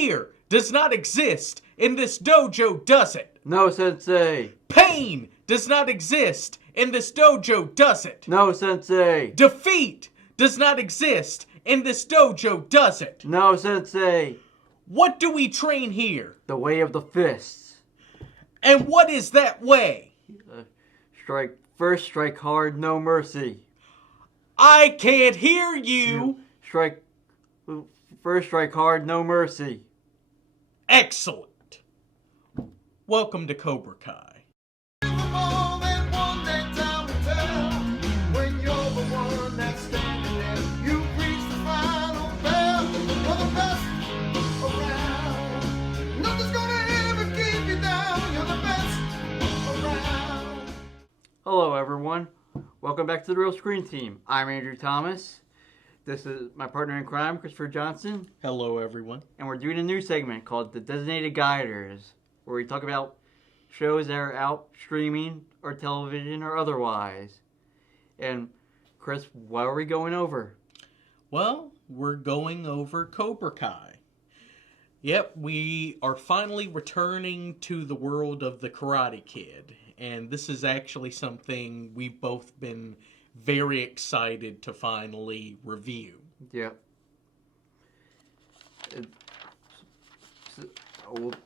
Fear does not exist in this dojo, does it? No, Sensei. Pain does not exist in this dojo, does it? No, Sensei. Defeat does not exist in this dojo, does it? No, Sensei. What do we train here? The way of the fists. And what is that way? Strike first, strike hard, no mercy. I can't hear you. Strike first, strike hard, no mercy. Excellent. Welcome to Cobra Kai. Hello everyone, welcome back to the Real Screen Team. I'm Andrew Thomas. This is my partner in crime, Christopher Johnson. Hello everyone. And we're doing a new segment called The Designated Guiders, where we talk about shows that are out streaming or television or otherwise. And Chris, what are we going over? Well, we're going over Cobra Kai. Yep, we are finally returning to the world of the Karate Kid. And this is actually something we've both been very excited to finally review. Yeah.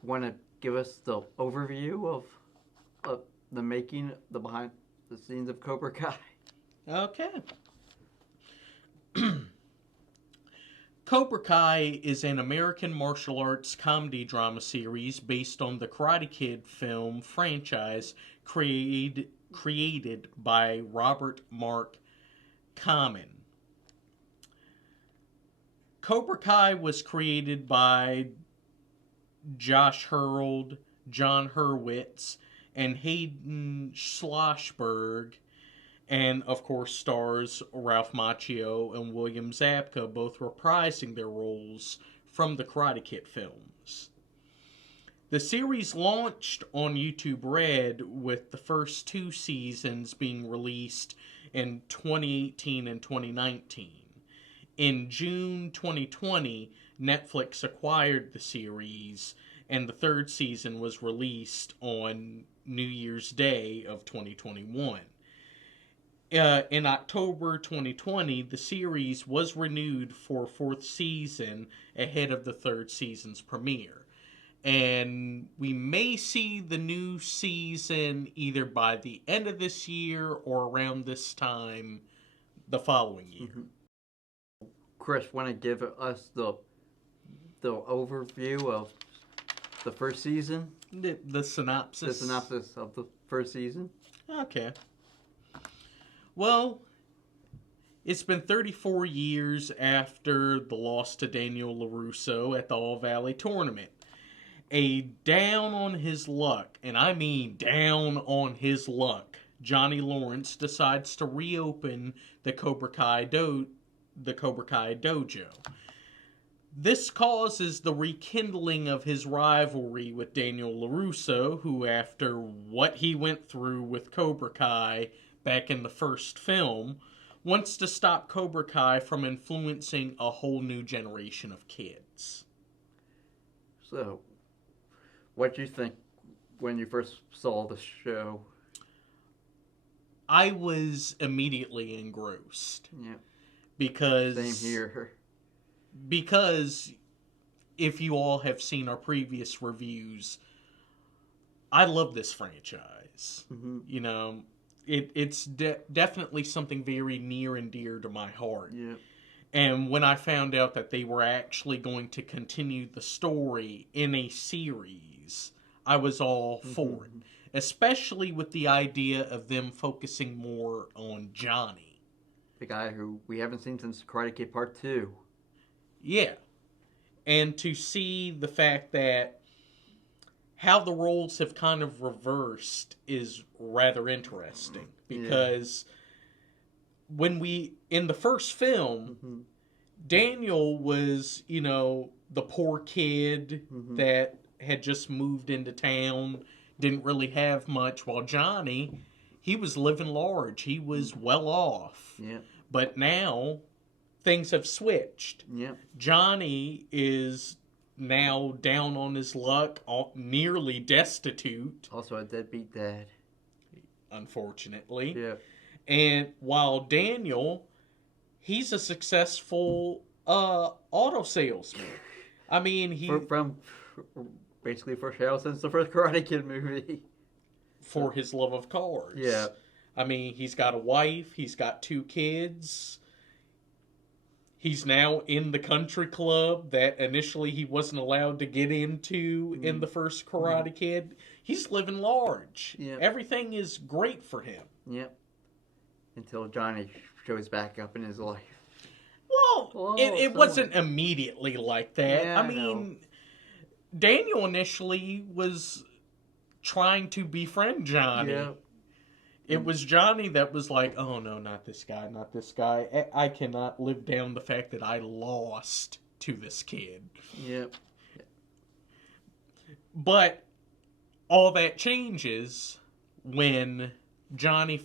Want to give us the overview of the making, the behind the scenes of Cobra Kai? Okay. Cobra Kai is an American martial arts comedy drama series based on the Karate Kid film franchise created by Robert Mark Kamen. Cobra Kai was created by Josh Herold, John Hurwitz, and Hayden Schlossberg, and of course stars Ralph Macchio and William Zabka, both reprising their roles from the Karate Kid films. The series launched on YouTube Red, with the first 2 seasons being released in 2018 and 2019. In June 2020, Netflix acquired the series, and the 3rd season was released on New Year's Day of 2021. In October 2020, the series was renewed for a 4th season ahead of the 3rd season's premiere. And we may see the new season either by the end of this year or around this time the following year. Mm-hmm. Chris, want to give us the overview of the first season? The synopsis? The synopsis of the first season? Okay. Well, it's been 34 years after the loss to Daniel LaRusso at the All Valley Tournament. A down on his luck, and I mean down on his luck, Johnny Lawrence decides to reopen the Cobra Kai dojo. This causes the rekindling of his rivalry with Daniel LaRusso, who, after what he went through with Cobra Kai back in the first film, wants to stop Cobra Kai from influencing a whole new generation of kids. So, what did you think when you first saw the show? I was immediately engrossed. Yeah. Because... Same here. Because if you all have seen our previous reviews, I love this franchise. Mm-hmm. You know, it's definitely something very near and dear to my heart. Yeah. And when I found out that they were actually going to continue the story in a series, I was all for it. Especially with the idea of them focusing more on Johnny. The guy who we haven't seen since Karate Kid Part 2. Yeah. And to see the fact that how the roles have kind of reversed is rather interesting. Because... Yeah. In the first film, Daniel was, the poor kid that had just moved into town, didn't really have much, while Johnny, he was living large. He was well off. Yeah. But now, things have switched. Yeah. Johnny is now down on his luck, nearly destitute, Also a deadbeat dad. unfortunately. Yeah. And while Daniel, he's a successful auto salesman. I mean, From basically for sale since the first Karate Kid movie. for his love of cars. Yeah. I mean, he's got a wife, he's got 2 kids. He's now in the country club that initially he wasn't allowed to get into in the first Karate Kid. He's living large. Yeah. Everything is great for him. Yep. Until Johnny shows back up in his life. Well, it wasn't immediately like that. Yeah, I mean, Daniel initially was trying to befriend Johnny. Yeah. It was Johnny that was like, oh no, not this guy, not this guy. I cannot live down the fact that I lost to this kid. Yep. But all that changes when Johnny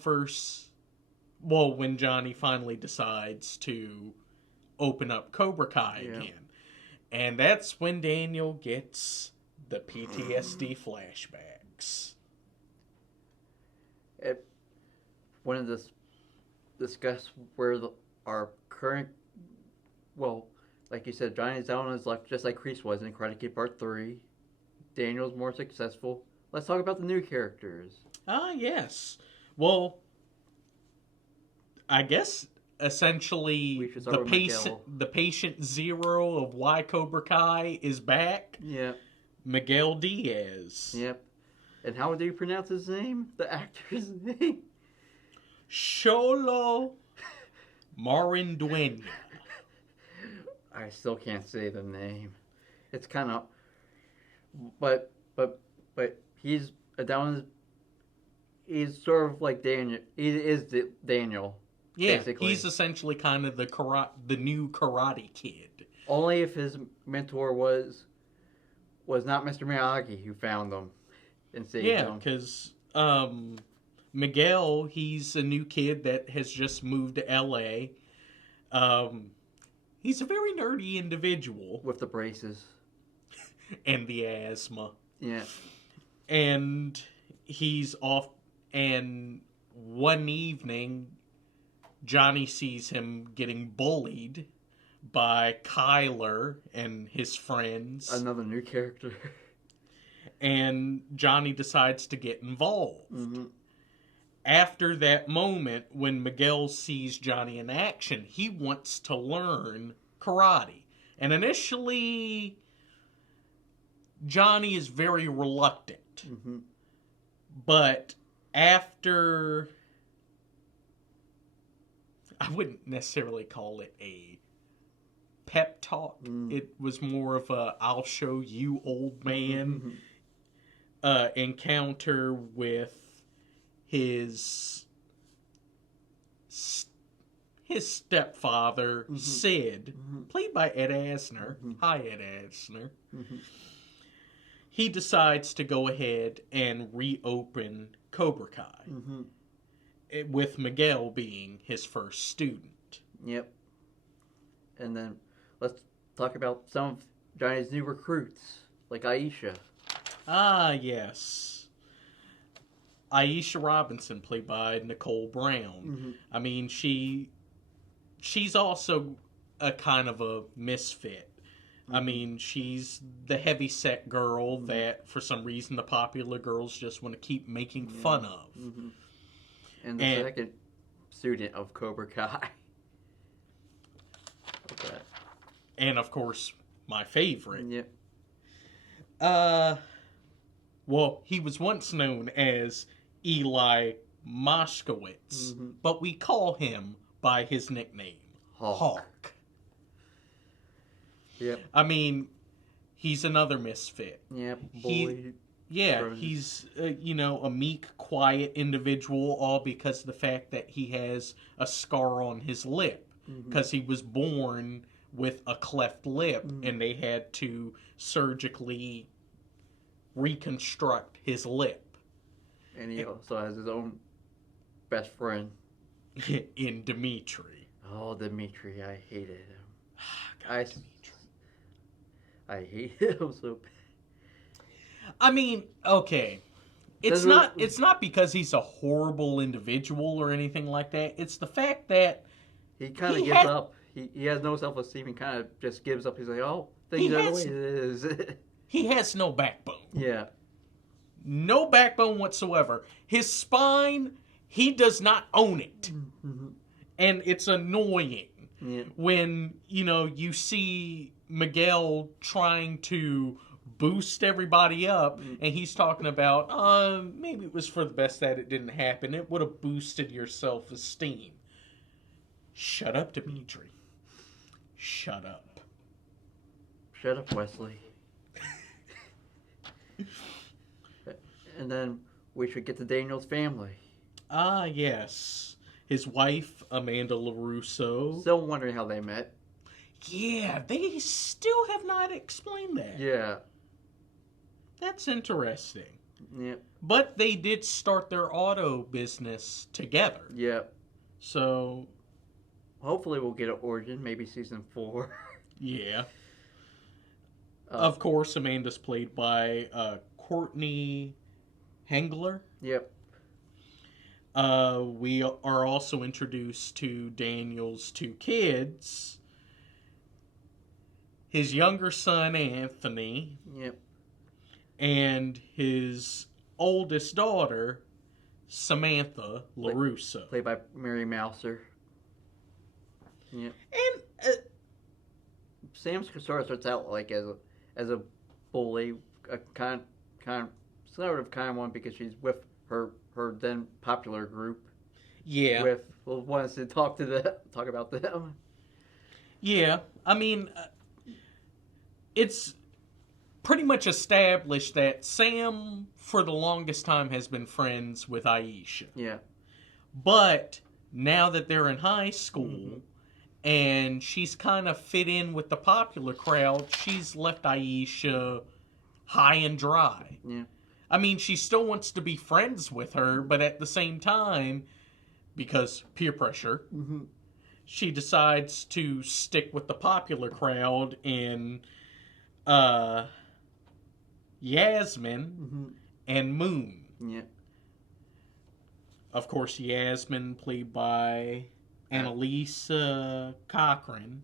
finally decides to open up Cobra Kai again. And that's when Daniel gets the PTSD flashbacks. Want to discuss where our current, like you said, Johnny's down on his luck just like Kreese was in Karate Kid Part 3. Daniel's more successful. Let's talk about the new characters. Yes. Well, I guess essentially the patient zero of why Cobra Kai is back. Yep. Miguel Diaz. Yep. And how do you pronounce his name? The actor's name? Xolo Maridueña. I still can't say the name. It's kind of, but he's he's sort of like Daniel. He is Daniel. Yeah, basically. He's essentially kind of the new Karate Kid. Only if his mentor was not Mr. Miyagi who found them and saved them. Yeah, because Miguel, he's a new kid that has just moved to L.A. He's a very nerdy individual. With the braces. And the asthma. Yeah. And he's off, and one evening, Johnny sees him getting bullied by Kyler and his friends. Another new character. And Johnny decides to get involved. Mm-hmm. After that moment, when Miguel sees Johnny in action, he wants to learn karate. And initially, Johnny is very reluctant. Mm-hmm. But after... I wouldn't necessarily call it a pep talk. It was more of a I'll show you, old man encounter with his stepfather, Sid, played by Ed Asner. Hi, Ed Asner. He decides to go ahead and reopen Cobra Kai, with Miguel being his first student. Yep. And then let's talk about some of Johnny's new recruits, like Aisha. Ah, yes. Aisha Robinson, played by Nicole Brown. I mean, she's also a kind of a misfit. I mean, she's the heavy-set girl that, for some reason, the popular girls just want to keep making fun of. And the second student of Cobra Kai. Okay. And, of course, my favorite. Yep. Well, he was once known as Eli Moskowitz, but we call him by his nickname, Hawk. Yep. I mean, he's another misfit. Yep. Bullied. He's a meek, quiet individual, all because of the fact that he has a scar on his lip, because he was born with a cleft lip, and they had to surgically reconstruct his lip. And he also has his own best friend. In Dimitri. Oh, Dimitri, I hated him. God, Dimitri. I hate him so bad. I mean, okay. It's not because he's a horrible individual or anything like that. It's the fact that he kind of gives up. He has no self-esteem. He kind of just gives up. He's like, oh, things are the way it is. He has no backbone. Yeah. No backbone whatsoever. His spine, he does not own it. Mm-hmm. And it's annoying Yeah. when, you see Miguel trying to boost everybody up, and he's talking about, maybe it was for the best that it didn't happen. It would have boosted your self-esteem. Shut up, Dimitri. Shut up. Shut up, Wesley. And then we should get to Daniel's family. Ah, yes. His wife, Amanda LaRusso. Still wondering how they met. Yeah, they still have not explained that. Yeah. That's interesting. Yeah. But they did start their auto business together. Yeah. So... hopefully we'll get an origin, maybe season 4. Yeah. Of course, Amanda's played by Courtney Hengler. Yep. We are also introduced to Daniel's 2 kids. His younger son, Anthony. Yep. And his oldest daughter, Samantha LaRusso. Played by Mary Mouser. Yep. And Sam starts out like as a bully, a kind of one because she's with her then popular group. Yeah. Wants to talk about them. Yeah, I mean, it's pretty much established that Sam, for the longest time, has been friends with Aisha. Yeah. But now that they're in high school, and she's kind of fit in with the popular crowd, she's left Aisha high and dry. Yeah. I mean, she still wants to be friends with her, but at the same time, because peer pressure, she decides to stick with the popular crowd in Yasmin and Moon. Yeah. Of course, Yasmin played by Annalise Cochran,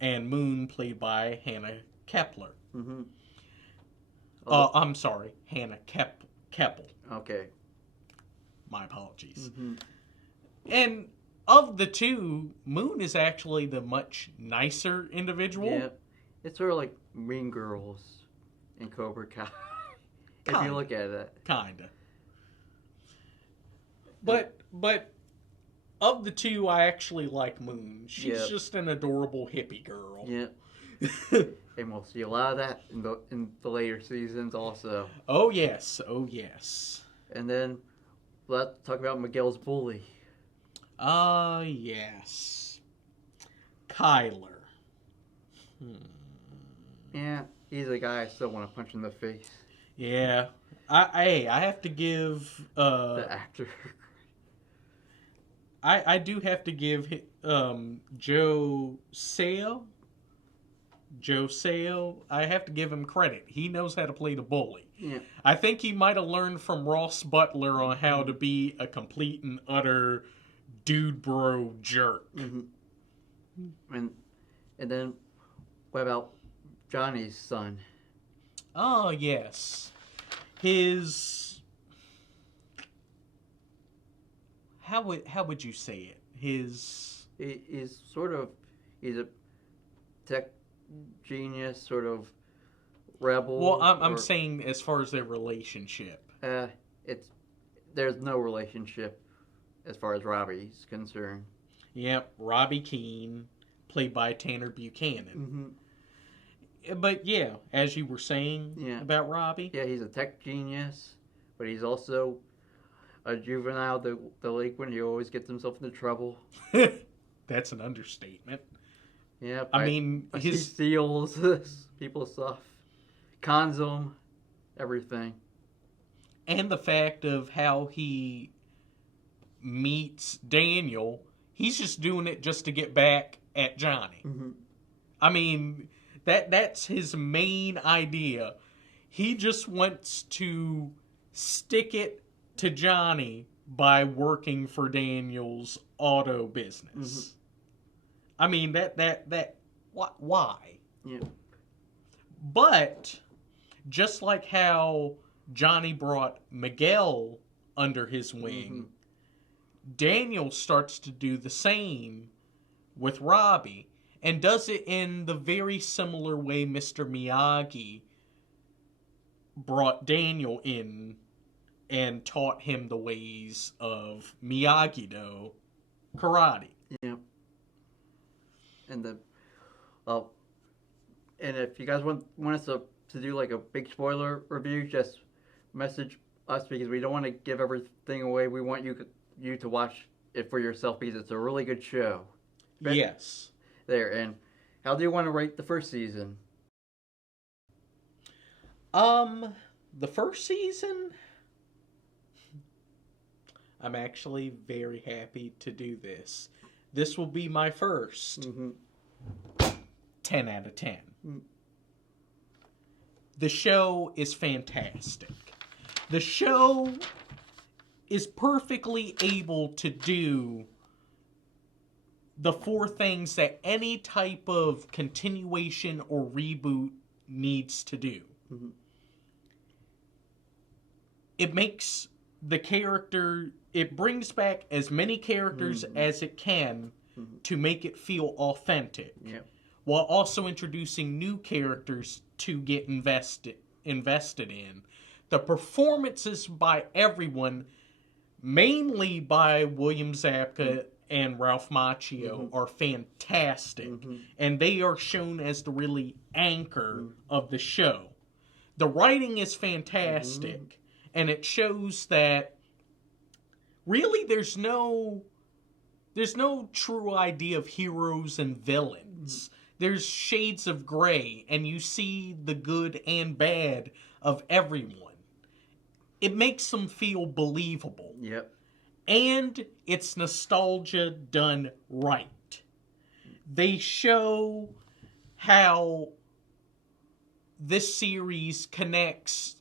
and Moon played by Hannah Kepler. I'm sorry, Hannah Keppel. Okay. My apologies. And of the two, Moon is actually the much nicer individual. Yeah. It's sort of like Mean Girls in Cobra Kai. If you look at it. Kinda. But of the two, I actually like Moon. She's just an adorable hippie girl. Yeah. And we'll see a lot of that in the later seasons also. Oh yes, oh yes. And then let's talk about Miguel's bully. Yes. Kyler. Yeah, he's a guy I still want to punch in the face. Yeah. I have to give the actor. I do have to give Joe Sale, I have to give him credit. He knows how to play the bully. Yeah. I think he might have learned from Ross Butler on how to be a complete and utter dude bro jerk. And then what about Johnny's son? Oh, yes. His... How would you say it? He's a tech genius, sort of rebel. Well, I'm saying as far as their relationship. There's no relationship as far as Robbie's concerned. Yep, Robbie Keane, played by Tanner Buchanan. But yeah, as you were saying about Robbie. Yeah, he's a tech genius, but he's also a juvenile delinquent. He always gets himself into trouble. That's an understatement. Yeah, I mean, he steals people's stuff, cons them, everything. And the fact of how he meets Daniel, he's just doing it just to get back at Johnny. I mean, That's his main idea. He just wants to stick it to Johnny by working for Daniel's auto business. I mean, why? Yeah. But just like how Johnny brought Miguel under his wing, Daniel starts to do the same with Robbie, and does it in the very similar way Mr. Miyagi brought Daniel in and taught him the ways of Miyagi-Do karate. Yeah. And and if you guys want us to do like a big spoiler review, just message us, because we don't want to give everything away. We want you to watch it for yourself, because it's a really good show. Yes. There. And how do you want to rate the first season? The first season, I'm actually very happy to do this. This will be my first 10 out of 10. The show is fantastic. The show is perfectly able to do the 4 things that any type of continuation or reboot needs to do. It makes the character, it brings back as many characters as it can to make it feel authentic, while also introducing new characters to get invested in. The performances by everyone, mainly by William Zabka and Ralph Macchio, are fantastic, and they are shown as the really anchor of the show. The writing is fantastic, and it shows that really there's no true idea of heroes and villains. There's shades of gray, and you see the good and bad of everyone. It makes them feel believable. Yep. And it's nostalgia done right. They show how this series connects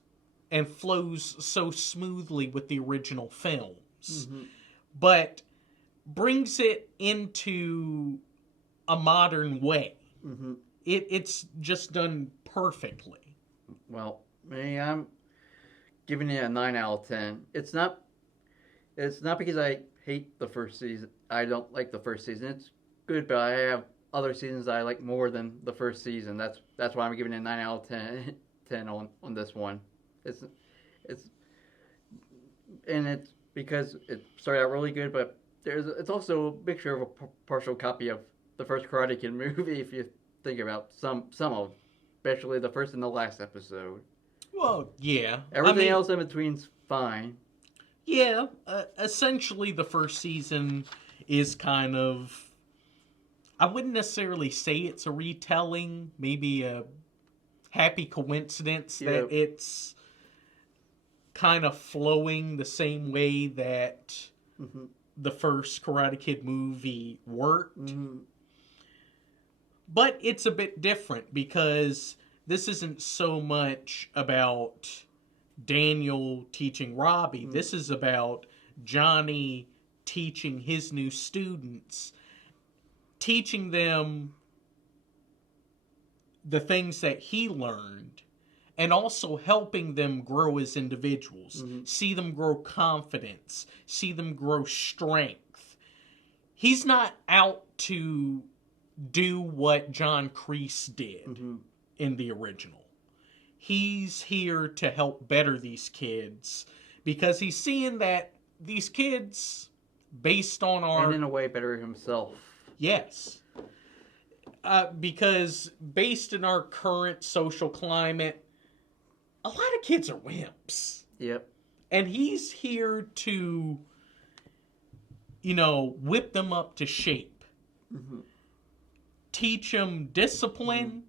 and flows so smoothly with the original films, but brings it into a modern way. It's just done perfectly. Well, me, I'm giving it a 9 out of 10. It's not because I hate the first season. I don't like the first season. It's good, but I have other seasons that I like more than the first season. That's why I'm giving it a 9 out of 10 on this one. It's because it started out really good, but it's also a mixture of a partial copy of the first Karate Kid movie, if you think about some of, especially the first and the last episode. Well, yeah. Everything else in between's fine. Yeah, essentially the first season is kind of, I wouldn't necessarily say it's a retelling, maybe a happy coincidence that it's kind of flowing the same way that the first Karate Kid movie worked. But it's a bit different, because this isn't so much about Daniel teaching Robbie. This is about Johnny teaching his new students, teaching them the things that he learned, and also helping them grow as individuals, see them grow confidence, see them grow strength. He's not out to do what John Kreese did in the original. He's here to help better these kids, because he's seeing that these kids, based on our... And in a way, better himself. Yes. Because based in our current social climate, a lot of kids are wimps. Yep. And he's here to, whip them up to shape. Teach them discipline,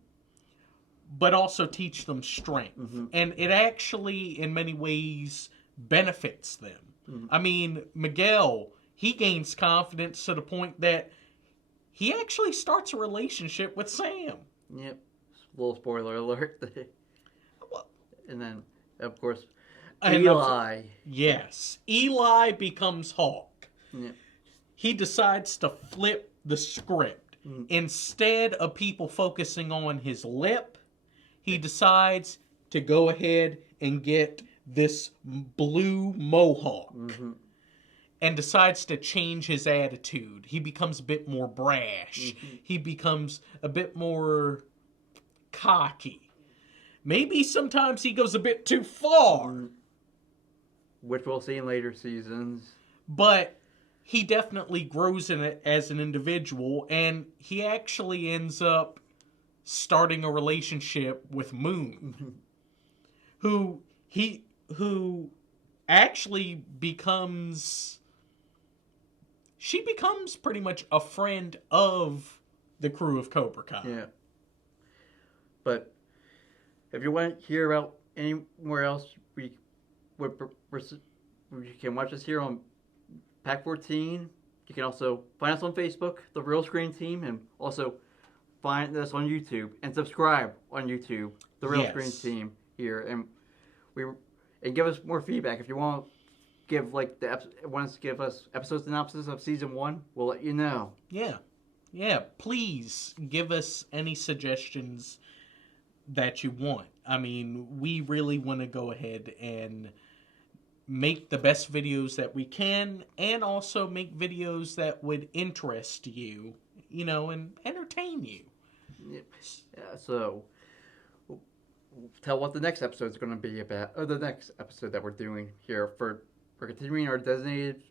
but also teach them strength. And it actually, in many ways, benefits them. I mean, Miguel, he gains confidence to the point that he actually starts a relationship with Sam. Yep. little spoiler alert. Well, And then, of course, and Eli. Yes. Eli becomes Hawk. Yeah. He decides to flip the script. Instead of people focusing on his lip, he decides to go ahead and get this blue mohawk. And decides to change his attitude. He becomes a bit more brash. He becomes a bit more cocky. Maybe sometimes he goes a bit too far. Which we'll see in later seasons. But he definitely grows in it as an individual, and he actually ends up starting a relationship with Moon, who actually becomes. She becomes pretty much a friend of the crew of Cobra Kai. Yeah. But if you want to hear about anywhere else, you can watch us here on Pack 14. You can also find us on Facebook, The Real Screen Team, and also find us on YouTube and subscribe on YouTube, The Real Screen Team here, and give us more feedback if you want. Give want us to give us episode synopsis of season 1, we'll let you know. Yeah. Please give us any suggestions that you want. I mean, we really want to go ahead and make the best videos that we can, and also make videos that would interest you, and entertain you. Yeah, so tell what the next episode is going to be about, or the next episode that we're doing here for. We're continuing our designated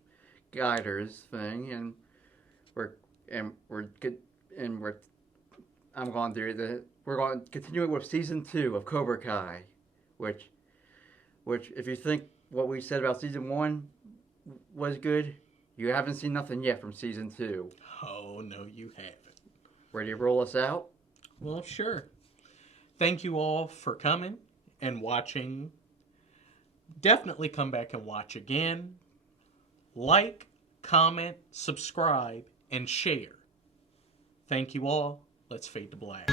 guiders thing, and we're going to continue it with season 2 of Cobra Kai, which if you think what we said about season 1 was good, you haven't seen nothing yet from season 2. Oh no, you haven't. Ready to roll us out? Well, sure. Thank you all for coming and watching. Definitely come back and watch again. Like, comment, subscribe, and share. Thank you all. Let's fade to black.